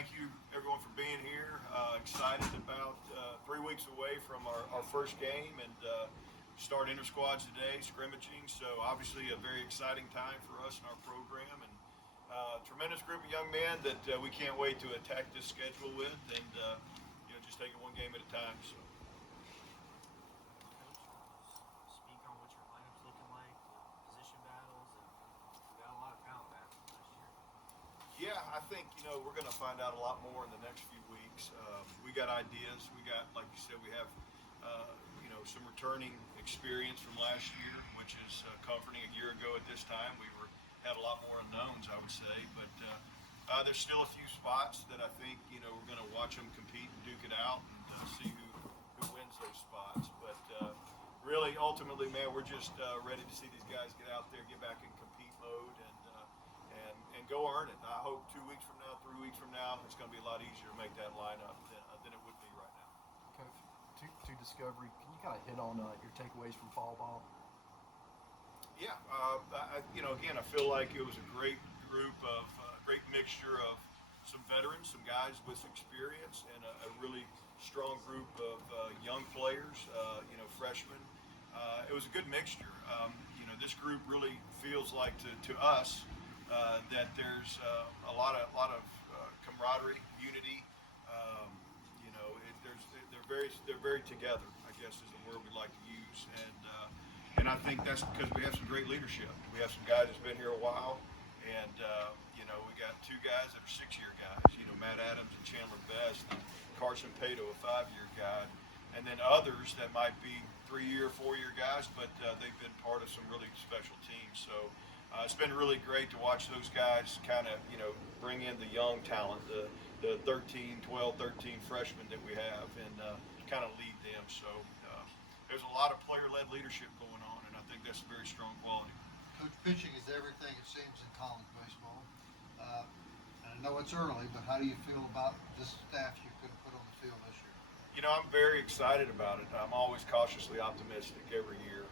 Thank you, everyone, for being here. Excited about 3 weeks away from our first game and start inter squads today, scrimmaging. So, obviously, a very exciting time for us in our program and tremendous group of young men that we can't wait to attack this schedule with and just take it one game at a time. So. Speak on what your lineup's looking like, the position battles, and we got a lot of talent back from last year. Yeah, I think we're going to find out a lot more in the next few weeks. We got ideas. We got, like you said, we have some returning experience from last year, which is comforting. A year ago at this time, we had a lot more unknowns, I would say, but there's still a few spots that I think we're going to watch them compete and duke it out and see who wins those spots. But really, ultimately, man, we're just ready to see these guys get out there, get back in compete mode, and go earn it. I hope 2 weeks from now, 3 weeks from now, it's going to be a lot easier to make that lineup than it would be right now. Coach, to Discovery, can you kind of hit on your takeaways from fall ball? Yeah, again, I feel like it was a great group of, great mixture of some veterans, some guys with experience, and a really strong group of young players, freshmen. It was a good mixture. This group really feels like to us that there's a lot of camaraderie, unity. They're very together, I guess is the word we like to use, and I think that's because we have some great leadership. We have some guys that's been here a while, and we got two guys that are 6-year guys. Matt Adams and Chandler Best, and Carson Pato, a 5-year guy, and then others that might be 3-year, 4-year guys, but they've been part of some really special teams. So it's been really great to watch those guys kind of bring in the young talent, the 13, 12, 13 freshmen that we have, and kind of lead them. So there's a lot of player-led leadership going on, and I think that's a very strong quality. Coach, pitching is everything, it seems, in college baseball. And I know it's early, but how do you feel about this staff you could put on the field this year? I'm very excited about it. I'm always cautiously optimistic every year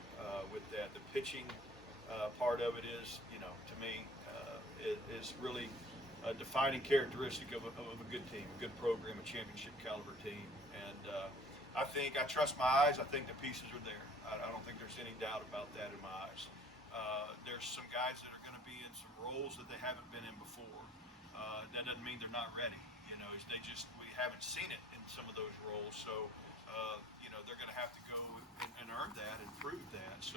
with that. The pitching part of it is, to me, is really a defining characteristic of a good team, a good program, a championship caliber team. And I trust my eyes. I think the pieces are there. I don't think there's any doubt about that in my eyes. There's some guys that are going to be in some roles that they haven't been in before. That doesn't mean they're not ready. We haven't seen it in some of those roles. So, they're going to have to go and earn that and prove that. So,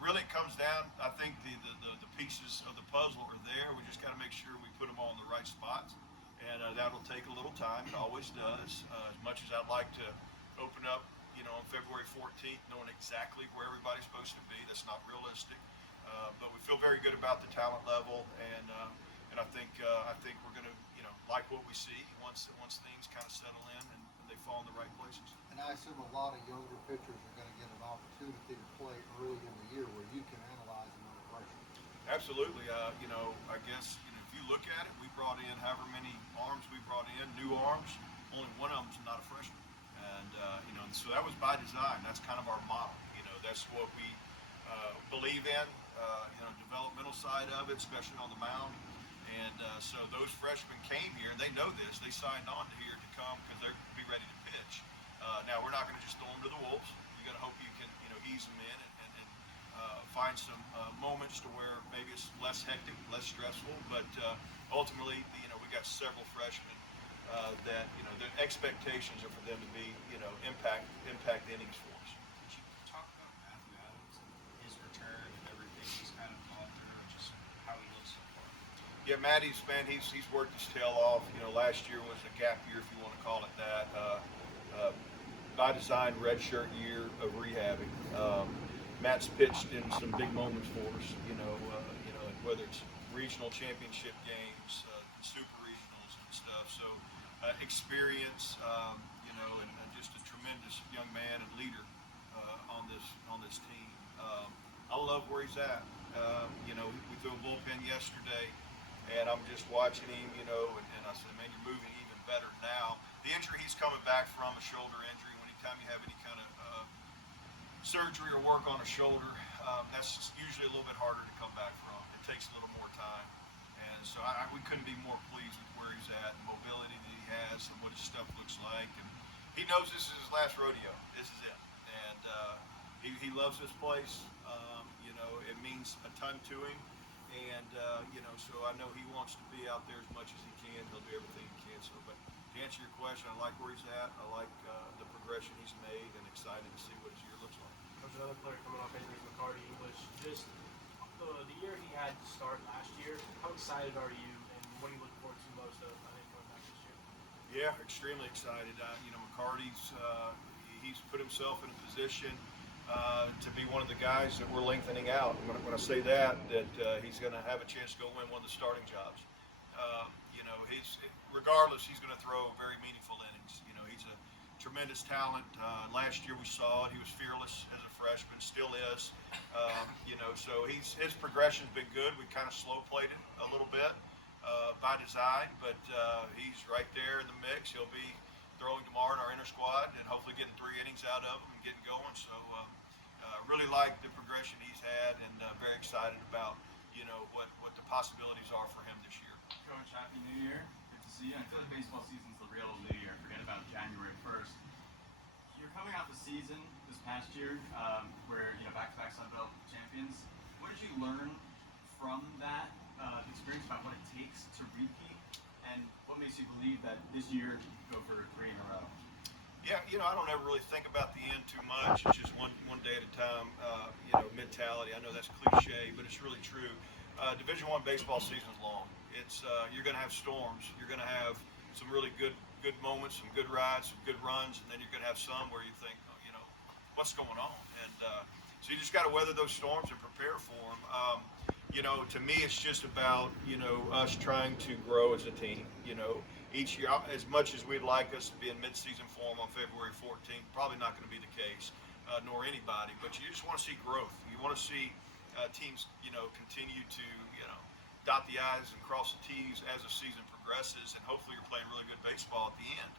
really it comes down, I think the pieces of the puzzle are there. We just got to make sure we put them all in the right spots. And that'll take a little time. It always does. As much as I'd like to open up, on February 14th, knowing exactly where everybody's supposed to be, that's not realistic. But we feel very good about the talent level, and I think we're going to like what we see once things kind of settle in and they fall in the right places. And I assume a lot of younger pitchers are going to get an opportunity to play early in the year where you can analyze them under pressure. Absolutely. I guess if you look at it, we brought in however many arms we brought in, new arms. Only one of them's not a freshman, and so that was by design. That's kind of our model. That's what we believe in. Developmental side of it, especially on the mound. And so those freshmen came here, and they know this. They signed on here to come because they're be ready to pitch. Now we're not going to just throw them to the wolves. You got to hope you can ease them in and find some moments to where maybe it's less hectic, less stressful. But ultimately, we got several freshmen that the expectations are for them to be impact innings for us. Could you talk about Matthew Adams and his return and everything he's kind of gone through and just how he looks so far? Yeah, Matty's man, he's worked his tail off. Last year was a gap year, if you want to call it that. By design, redshirt year of rehabbing. Matt's pitched in some big moments for us. Whether it's regional championship games, super regionals and stuff. So experience, and just a tremendous young man and leader on this team. I love where he's at. We threw a bullpen yesterday. And I'm just watching him, and I said, man, you're moving even better now. The injury he's coming back from, a shoulder injury, anytime you have any kind of surgery or work on a shoulder, that's usually a little bit harder to come back from. It takes a little more time. And so we couldn't be more pleased with where he's at, the mobility that he has, and what his stuff looks like. And he knows this is his last rodeo. This is it. And he loves this place. It means a ton to him. And, so I know he wants to be out there as much as he can. He'll do everything he can. So, but to answer your question, I like where he's at. I like the progression he's made, and excited to see what his year looks like. Coach, another player coming off injuries, McCarty English. Just the year he had to start last year, how excited are you, and what are you looking forward to most of him coming back this year? Yeah, extremely excited. McCarty's he's put himself in a position to be one of the guys that we're lengthening out. When I say that he's going to have a chance to go win one of the starting jobs. Regardless, he's going to throw very meaningful innings. He's a tremendous talent. Last year we saw it. He was fearless as a freshman, still is. So his progression's been good. We kind of slow played it a little bit by design, but he's right there in the mix. He'll be throwing tomorrow in our inner squad and hopefully getting 3 innings out of him and getting going. So really like the progression he's had, and very excited about what the possibilities are for him this year. Coach, Happy New Year. Good to see you. I feel like baseball season's the real New Year. Forget about January 1st. You're coming off a season this past year where, back-to-back Sun Belt champions. What did you learn from that experience about what it takes to repeat? And what makes you believe that this year you go for 3 in a row? Yeah, I don't ever really think about the end too much. It's just one day at a time, mentality. I know that's cliche, but it's really true. Division I baseball season is long. It's you're going to have storms. You're going to have some really good moments, some good rides, some good runs, and then you're going to have some where you think, what's going on? And so you just got to weather those storms and prepare for them. To me, it's just about us trying to grow as a team. Each year, as much as we'd like us to be in mid-season form on February 14th, probably not going to be the case, nor anybody. But you just want to see growth. You want to see teams, continue to, dot the I's and cross the T's as the season progresses, and hopefully you're playing really good baseball at the end.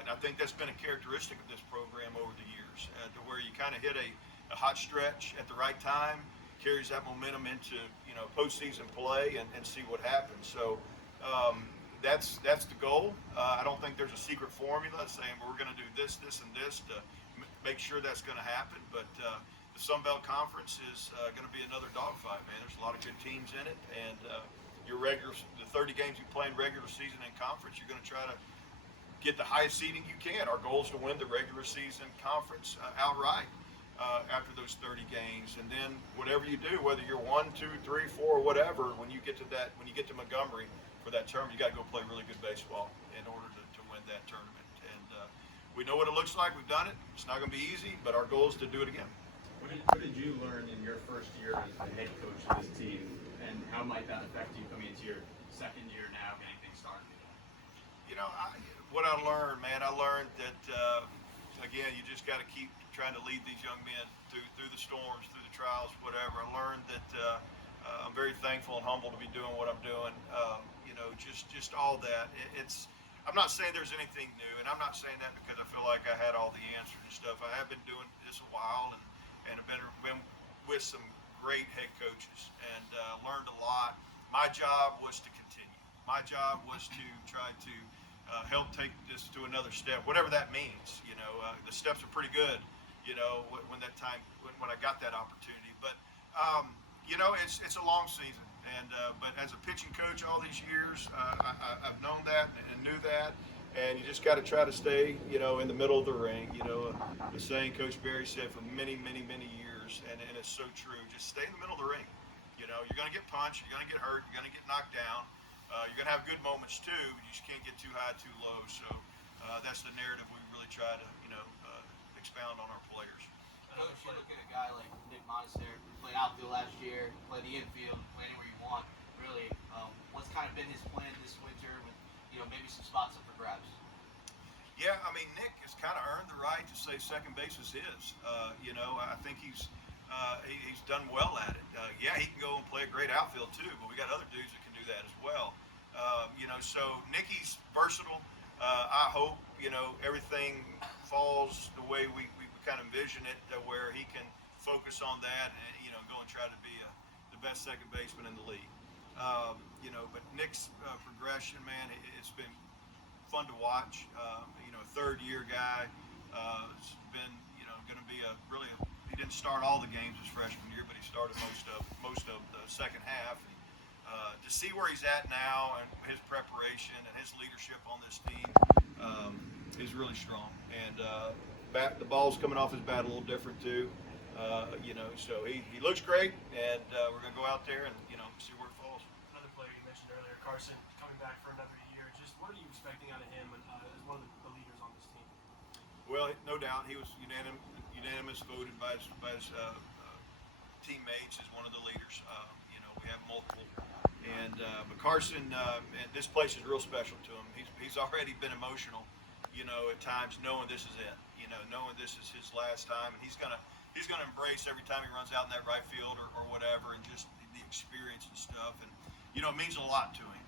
And I think that's been a characteristic of this program over the years, to where you kind of hit a hot stretch at the right time, carries that momentum into postseason play, and see what happens. So that's the goal. I don't think there's a secret formula saying we're going to do this, and this to make sure that's going to happen. But the Sun Belt Conference is going to be another dogfight, man. There's a lot of good teams in it, and the 30 games you play in regular season and conference, you're going to try to get the highest seeding you can. Our goal is to win the regular season conference outright after those 30 games, and then whatever you do, whether you're 1, 2, 3, 4, whatever, when you get to Montgomery for that tournament, you got to go play really good baseball in order to win that tournament. And we know what it looks like. We've done it. It's not going to be easy, but our goal is to do it again. What did you learn in your first year as the head coach of this team, and how might that affect you coming into your second year now, getting things started again? What I learned, man, I learned that again, you just got to keep trying to lead these young men through the storms, through the trials, whatever. I learned that I'm very thankful and humble to be doing what I'm doing. Just all that. I'm not saying there's anything new, and I'm not saying that because I feel like I had all the answers and stuff. I have been doing this a while, and have been with some great head coaches, and learned a lot. My job was to continue. My job was to try to help take this to another step, whatever that means. The steps are pretty good. When I got that opportunity, but it's a long season. And but as a pitching coach all these years, I've known that and knew that, and you just got to try to stay, in the middle of the ring. The saying Coach Barry said for many, many, many years, and it's so true. Just stay in the middle of the ring. You're going to get punched, you're going to get hurt, you're going to get knocked down. You're going to have good moments too, but you just can't get too high, too low. So that's the narrative we really try to, expound on our players. Coach, you look at a guy like Nick Montesser, played outfield last year, played the infield, play anywhere you want. Really, what's kind of been his plan this winter with, maybe some spots up for grabs? Yeah, I mean, Nick has kind of earned the right to say second base is his. I think he's done well at it. Yeah, he can go and play a great outfield too, but we got other dudes that can do that as well. So Nicky's versatile. I hope, everything falls the way we kind of envision it, where he can focus on that and, go and try to be the best second baseman in the league. But Nick's progression, man, it's been fun to watch. Third year guy. It's been, going to be he didn't start all the games his freshman year, but he started most of the second half. And, to see where he's at now and his preparation and his leadership on this team is really strong. And the ball's coming off his bat a little different too. So he looks great, and we're going to go out there and see where it falls. Another player you mentioned earlier, Carson, coming back for another year. Just what are you expecting out of him as one of the leaders on this team? Well, no doubt, he was unanimous voted by his teammates as one of the leaders. We have multiple, and but Carson, and this place is real special to him. He's already been emotional, at times knowing this is it, knowing this is his last time, and he's gonna embrace every time he runs out in that right field or whatever, and just the experience and stuff, and it means a lot to him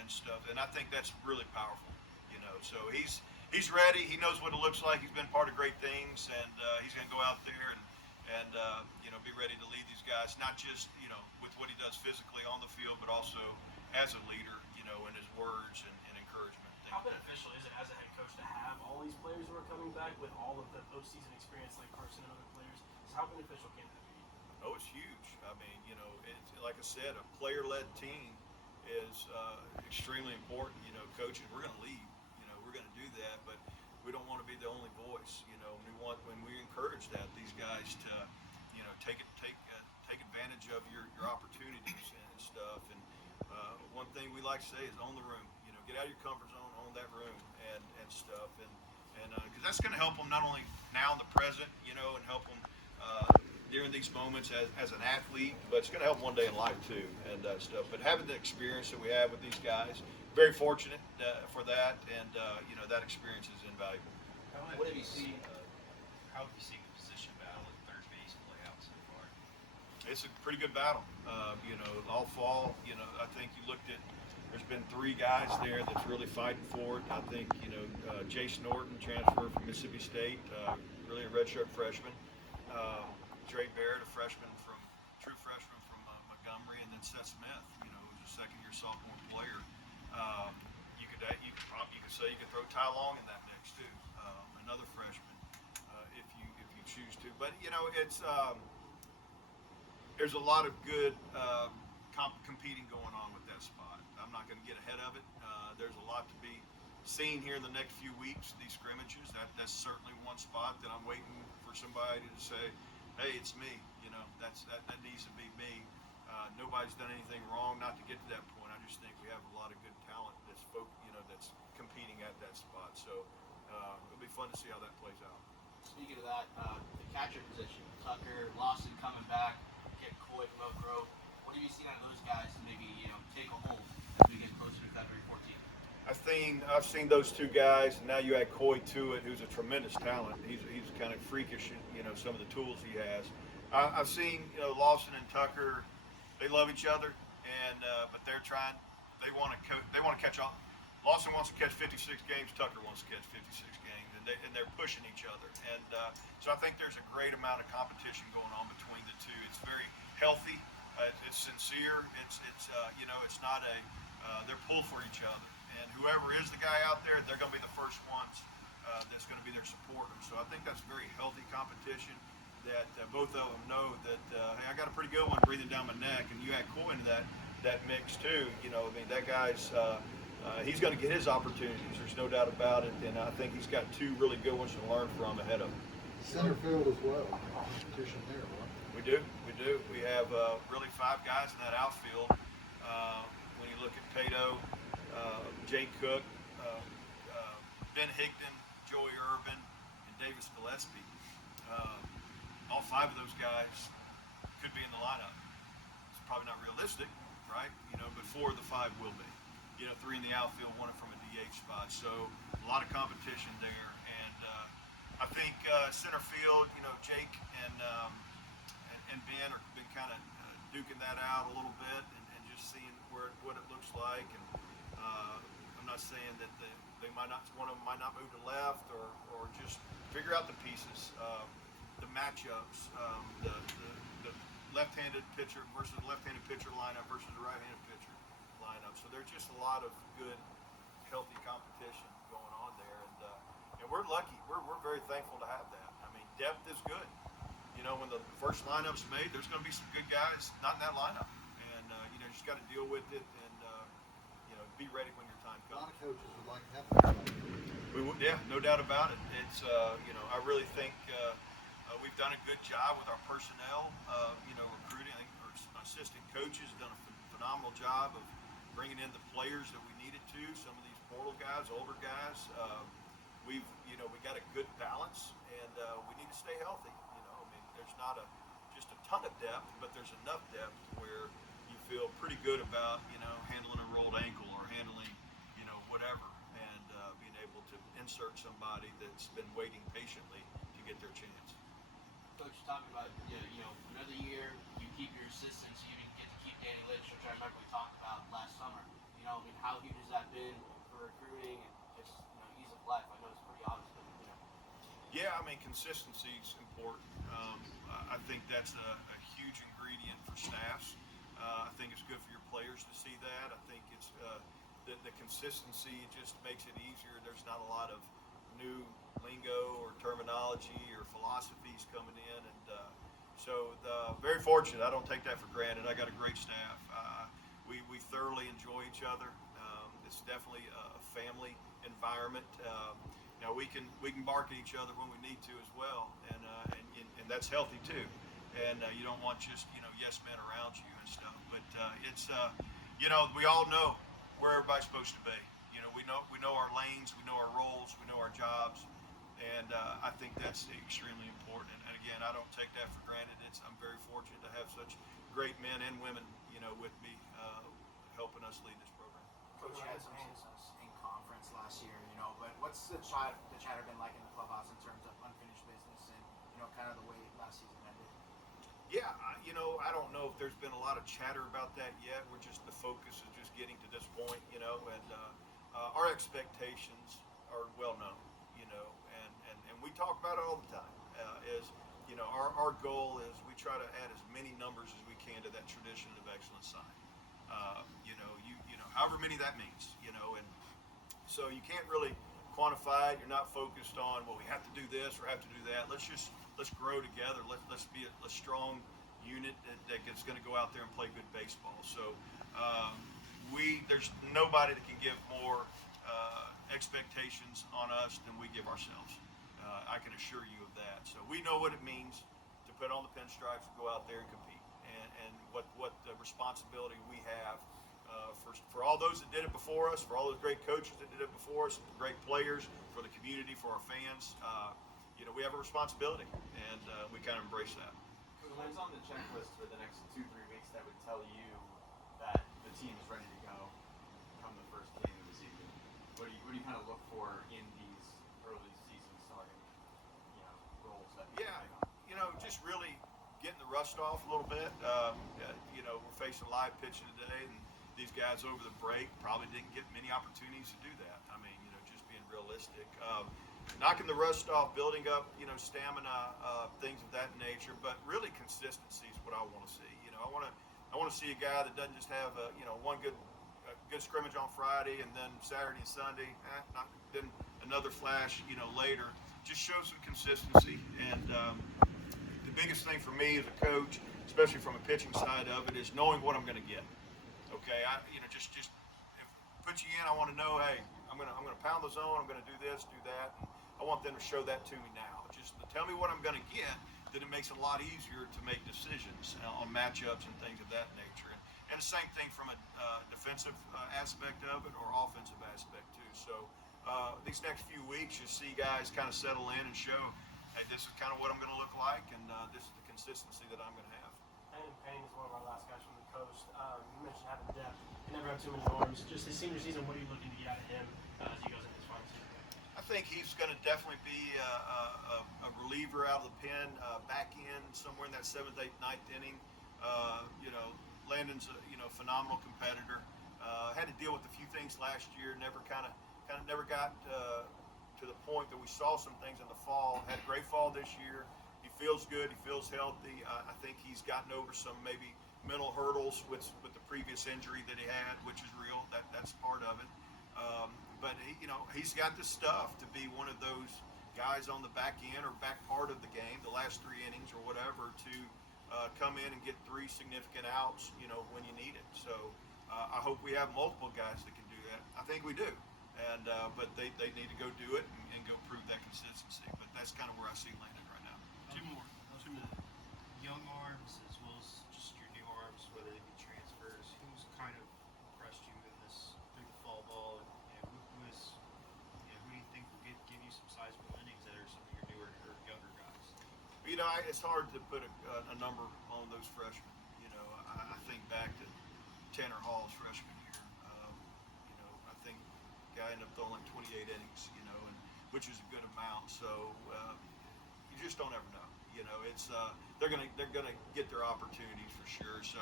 and stuff, and I think that's really powerful, So he's ready. He knows what it looks like. He's been part of great things, and he's going to go out there and be ready to lead these guys, not just with what he does physically on the field, but also as a leader, in his words and encouragement. How beneficial is it as a head coach to have all these players who are coming back with all of the postseason experience like Carson and other players? How beneficial can that be? Oh, it's huge. I mean, it's, like I said, a player-led team is extremely important. Coaching, we're going to lead. We're going to do that, but we don't want to be the only voice. When we encourage these guys to, take advantage of your opportunities and stuff. And one thing we like to say is own the room. Get out of your comfort zone, own that room and stuff. And because that's going to help them not only now in the present, and help them during these moments as an athlete, but it's going to help one day in life too and stuff. But having the experience that we have with these guys, very fortunate for that, and that experience is invaluable. What have you seen? How have you seen the position battle at third base play out so far? It's a pretty good battle. All fall. I think you looked at. There's been three guys there that's really fighting for it. I think Jace Norton, transfer from Mississippi State, really a redshirt freshman. Trey Barrett, a true freshman from Montgomery, and then Seth Smith, who's a second-year sophomore player. You could say you could throw Ty Long in that mix too, another freshman, if you choose to. But it's there's a lot of good competing going on with that spot. I'm not going to get ahead of it. There's a lot to be seen here in the next few weeks. These scrimmages, that's certainly one spot that I'm waiting for somebody to say, hey, it's me. That needs to be me. Nobody's done anything wrong not to get to that point. I just think we have a lot of good talent that's competing at that spot. So it'll be fun to see how that plays out. Speaking of that, the catcher position, Tucker, Lawson coming back, get Coy from Oak Grove. What have you seen out of those guys to maybe take a hold as we get closer to February 14th? I've seen those two guys, and now you add Coy to it, who's a tremendous talent. He's kind of freakish, some of the tools he has. I've seen Lawson and Tucker. They love each other, and but they're trying. They want to catch all. Lawson wants to catch 56 games. Tucker wants to catch 56 games, and they're pushing each other. And so I think there's a great amount of competition going on between the two. It's very healthy. It's sincere. It's not they're pulled for each other. And whoever is the guy out there, they're going to be the first ones that's going to be their supporters. So I think that's very healthy competition that both of them know that, hey, I got a pretty good one breathing down my neck. And you add Coy into that mix too. That guy's he's going to get his opportunities. There's no doubt about it. And I think he's got two really good ones to learn from ahead of him. Center field as well. Competition there, right? We do. We have really five guys in that outfield. When you look at Pato, Jake Cook, Ben Higdon, Joey Irvin, and Davis Gillespie. All five of those guys could be in the lineup. It's probably not realistic, right? But four of the five will be. Three in the outfield, one from a DH spot. So a lot of competition there. And I think center field, Jake and Ben are been kind of duking that out a little bit and just seeing what it looks like. And I'm not saying that one of them might not move to left or just figure out the pieces, the matchups, the left-handed pitcher versus a left-handed pitcher lineup versus a right-handed pitcher lineup. So there's just a lot of good, healthy competition going on there, and we're lucky. We're very thankful to have that. I mean, depth is good. You know, when the first lineup's made, there's going to be some good guys not in that lineup, and you know, you just got to deal with it and you know, be ready when your time A lot comes. of coaches would like to have that. Yeah, no doubt about it. It's you know, I really think we've done a good job with our personnel. You know, recruiting. I think our assistant coaches have done a phenomenal job of bringing in the players that we needed to. Some of these portal guys, older guys. You know, we got a good balance, and we need to stay healthy. You know, I mean, there's not just a ton of depth, but there's enough depth where you feel pretty good about, you know, handling a rolled ankle or handling, you know, whatever, and being able to insert somebody that's been waiting patiently to get their chance. Coach, you're talking about you know another year, you keep your assistants, you even get to keep Danny Lynch, which I remember we talked about last summer. You know, I mean, how huge has that been for recruiting and just, you know, ease of life? I know it's pretty obvious, but you know. Yeah, I mean, consistency is important. I think that's a huge ingredient for staffs. I think it's good for your players to see that. I think it's the consistency just makes it easier. There's not a lot of new lingo or terminology or philosophies coming in, and so very fortunate. I don't take that for granted. I got a great staff. We thoroughly enjoy each other. It's definitely a family environment. Now we can bark at each other when we need to as well, and that's healthy too. And you don't want just, you know, yes men around you and stuff. But it's you know, we all know where everybody's supposed to be. You know, we know our lanes, we know our roles, we know our jobs, and I think that's extremely important. And again, I don't take that for granted. I'm very fortunate to have such great men and women, you know, with me helping us lead this program. Coach, you had some success in conference last year, you know, but what's the chatter been like in the clubhouse in terms of unfinished business and, you know, kind of the way last season ended? Yeah, you know, I don't know if there's been a lot of chatter about that yet. The focus is just getting to this point, you know, and our expectations are well known, you know, and we talk about it all the time. You know, our goal is we try to add as many numbers as we can to that tradition of excellence sign. You know, however many that means, you know, and so you can't really quantify it. You're not focused on, well, we have to do this or have to do that. Let's grow together. Let's be a strong unit that's going to go out there and play good baseball. So there's nobody that can give more expectations on us than we give ourselves. I can assure you of that. So we know what it means to put on the pinstripes and go out there and compete, and what the responsibility we have for all those that did it before us, for all those great coaches that did it before us, the great players, for the community, for our fans. You know, we have a responsibility, and we kind of embrace that. So what's on the checklist for the next 2-3 weeks that would tell you that the team is ready to go come the first game of the season? What do you kind of look for in these early season starting, you know, roles that you Yeah, take on? you know, just really getting the rust off a little bit. You know, we're facing live pitching today, and these guys over the break probably didn't get many opportunities to do that. I mean, you know, just being realistic. Knocking the rust off, building up, you know, stamina, things of that nature, but really consistency is what I want to see. You know, I want to see a guy that doesn't just have you know, one good scrimmage on Friday and then Saturday and Sunday, then another flash, you know, later. Just show some consistency, and the biggest thing for me as a coach, especially from a pitching side of it, is knowing what I'm going to get. Okay, you know, just if put you in, I want to know, hey, I'm gonna pound the zone, I'm gonna do this, do that, and I want them to show that to me now. Just tell me what I'm gonna get, then it makes it a lot easier to make decisions on matchups and things of that nature. And the same thing from a defensive aspect of it or offensive aspect too. So these next few weeks, you see guys kind of settle in and show, hey, this is kind of what I'm gonna look like, and this is the consistency that I'm gonna have. Payne is one of our last guys from the coast. You mentioned having depth. You never have too many arms. Just his senior season, what are you looking to get out of him as he goes into his final season? I think he's going to definitely be a reliever out of the pen, back in somewhere in that 7th, 8th, 9th inning. You know, Landon's a phenomenal competitor. Had to deal with a few things last year. Never got to the point that we saw some things in the fall. Had a great fall this year. He feels good. He feels healthy. I think he's gotten over some maybe mental hurdles with the previous injury that he had, which is real. That's part of it. But he's got the stuff to be one of those guys on the back end or back part of the game, the last 3 innings or whatever, to come in and get 3 significant outs, when you need it. So I hope we have multiple guys that can do that. I think we do. And but they need to go do it and go prove that consistency. But that's kind of where I see Landon right now. Two more. Of Two more. the Young arms as well as just your new arms, whether they be transfers. Who's kind of impressed you in this through the fall ball? And who do you think will give you some sizable innings that are some of your newer or younger guys? It's hard to put a number on those freshmen. I think back to Tanner Hall's freshman year. I think the guy ended up throwing like 28 innings, and which is a good amount. So you just don't ever know. It's they're gonna get their opportunities for sure. So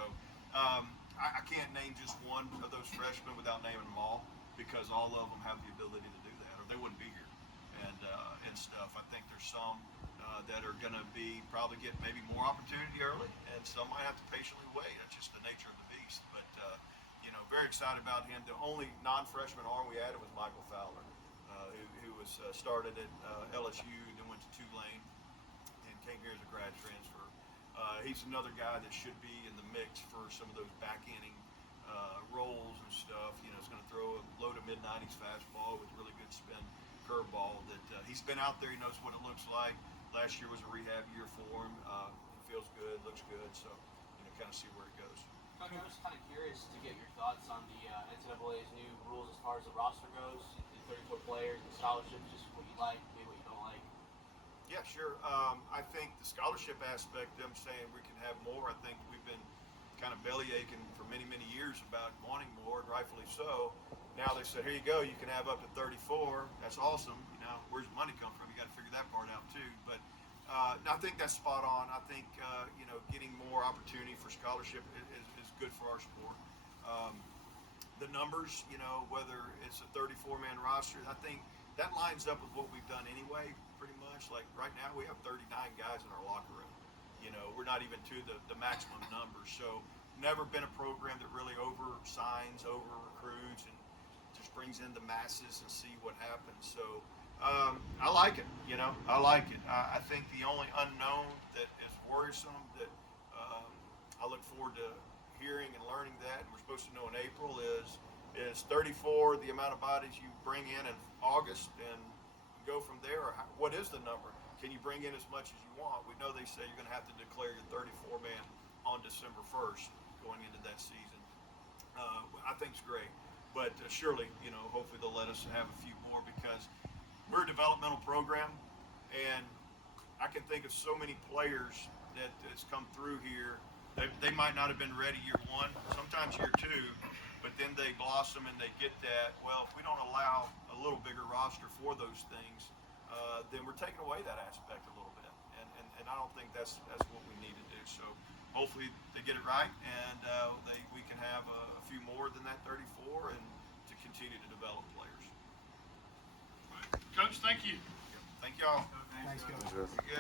I can't name just one of those freshmen without naming them all, because all of them have the ability to do that, or they wouldn't be here and stuff. I think there's some that are going to probably get maybe more opportunity early, and some might have to patiently wait. That's just the nature of the beast. But very excited about him. The only non-freshman arm we added was Michael Fowler, who was started at LSU, then went to Tulane, and came here as a grad transfer. He's another guy that should be in the mix for some of those back inning rolls and stuff. He's going to throw a low to mid-90s fastball with really good spin curveball. That he's been out there. He knows what it looks like. Last year was a rehab year for him. He feels good, looks good. So kind of see where it goes. Coach, I was kind of curious to get your thoughts on the NCAA's new rules as far as the roster goes. The 34 players, the scholarships, just what you like, maybe what you don't like. Yeah, sure. I think the scholarship aspect, them saying we can have more, I think we've been kind of belly aching for many, many years about wanting more, and rightfully so. Now they said, here you go, you can have up to 34. That's awesome. Where's the money come from? You got to figure that part out too. But I think that's spot on. I think getting more opportunity for scholarship is good for our sport. The numbers, whether it's a 34-man roster, I think that lines up with what we've done anyway, pretty much. Like right now, we have 39 guys in our locker room. We're not even to the maximum number. So never been a program that really over-signs, over-recruits, and just brings in the masses and see what happens. So I like it. I like it. I think the only unknown that is worrisome that I look forward to hearing and learning that, and we're supposed to know in April, is 34 the amount of bodies you bring in August and go from there? Or what is the number? Can you bring in as much as you want? We know they say you're going to have to declare your 34-man on December 1st going into that season. I think it's great. But surely, hopefully they'll let us have a few more, because we're a developmental program, and I can think of so many players that's come through here. They might not have been ready year 1, sometimes year 2, but then they blossom and they get that. Well, if we don't allow a little bigger roster for those things, then we're taking away that aspect a little bit, and I don't think that's what we need to do. So hopefully they get it right, and we can have a few more than that 34, and to continue to develop players. Coach, thank you. Thank y'all. Thanks, Coach. Yeah.